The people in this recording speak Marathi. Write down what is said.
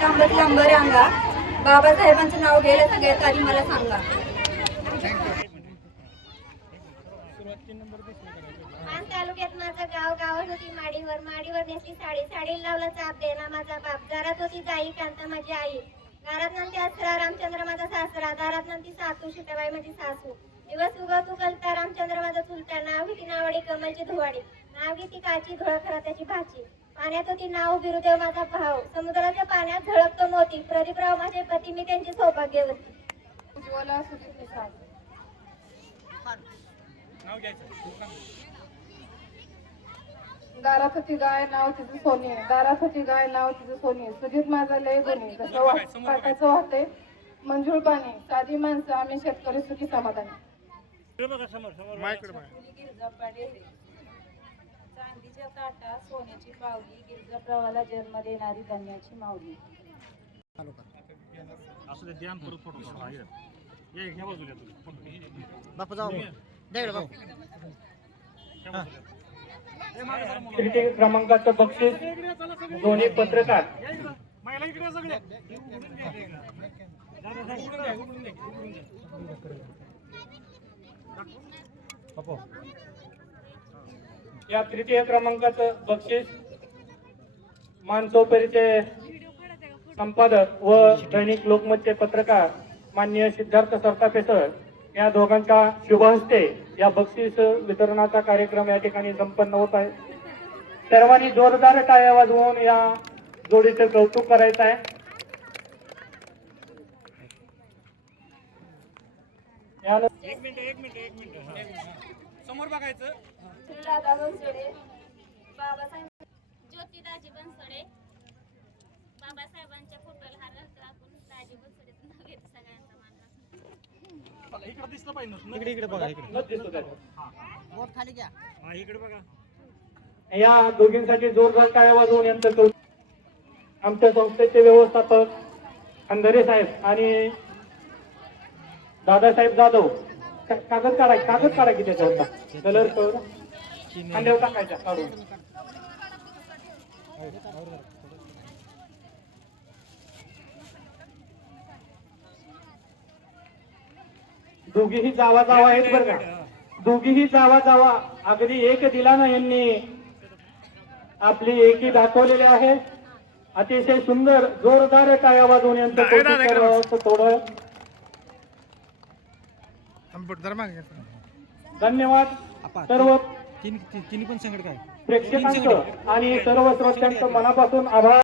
लांबत लांब रांगा बाबासाहेबांचं नाव घ्यायला सगळ्यात आधी मला सांगा. मान तालुक्यात माझं गाव, गावात होती माडीवर, माडीवर नेसली साडी, साडी लावला चाप देना माझा बाप, दारात होती जाई कांता माझी आई, दारात नंती असरा रामचंद्र माझा सासरा, दारात नंती सासू सीताबाई माझी सासू, दिवस उगवत उगलता रामचंद्र माझा चुलता, नाव घेती नावाडी कमलची धुवाडी, नाव घेती काची धुळा खरा त्याची भाची, पाण्यात होती नाव बिरुदेव माझा भाव, समुद्राच्या पाण्यात झळकतो मोती, प्रदीपराव माझे पती मी त्यांची सौभाग्यवती. उज्ज्वला सुजित निसाद. दारात होती गाय नाव तिचं सोनी, दारात होती गाय नाव तिचं सोनी, सुजित माझा लय गुणी, जसं पाटाचं वाहते मंजूळ पाणी, साधी माणसं आम्ही शेतकरी सुखी समाधानी. चांदीच्या ताटात सोन्याची पावली, गिरजाप्रवाला जन्म देणारी धन्याची माऊली. तृतीय क्रमांकाचं बक्षीस दोन्ही पत्रकार या तृतीय क्रमांकाचं बक्षीस मानसोपरीचे संपादक व दैनिक लोकमतचे पत्रकार माननीय सिद्धार्थ सरतापे सर या दोघांच्या शुभ हस्ते या बक्षीस वितरणाचा कार्यक्रम या ठिकाणी संपन्न होत आहे. सर्वांनी जोरदार टाळ्या वाजवून या जोडीचं कौतुक करायचं आहे. एक मिनिट समोर बघायचं. दादा बनसोडे, बाबासाहेब ज्योतिदाजी बनसोडे, बाबासाहेबांच्या फोटोला हार घालतो आपण, दाजी बनसोडेचं नाव घेतो सगळ्यांचा मान राखतो. इकडे दिसलं पाहिजे. इकडे बघा, इकडे खाली घ्या. हा इकडे बघा. या दोघींसाठी जोरदार टाळ्या वाजवून यांचं कौतुक. आमच्या संस्थेचे व्यवस्थापक अंधारे साहेब आणि दादासाहेब जाधव कागद काढा की त्याच्यावर कलर खांद्यावर टाकायचा काढून. दोघीही जावा आहेत बरं का, दोघीही जावा अगदी एक दिलानं यांनी आपली एकी दाखवलेली आहे. अतिशय सुंदर जोरदार टाळ्या वाजवून यांचं कौतुक करावं असं थोडं. धन्यवाद सर्व तिन्ही पण संकट काय प्रेक्षकांचं आणि सर्व श्रोत्यांचं मनापासून आभार.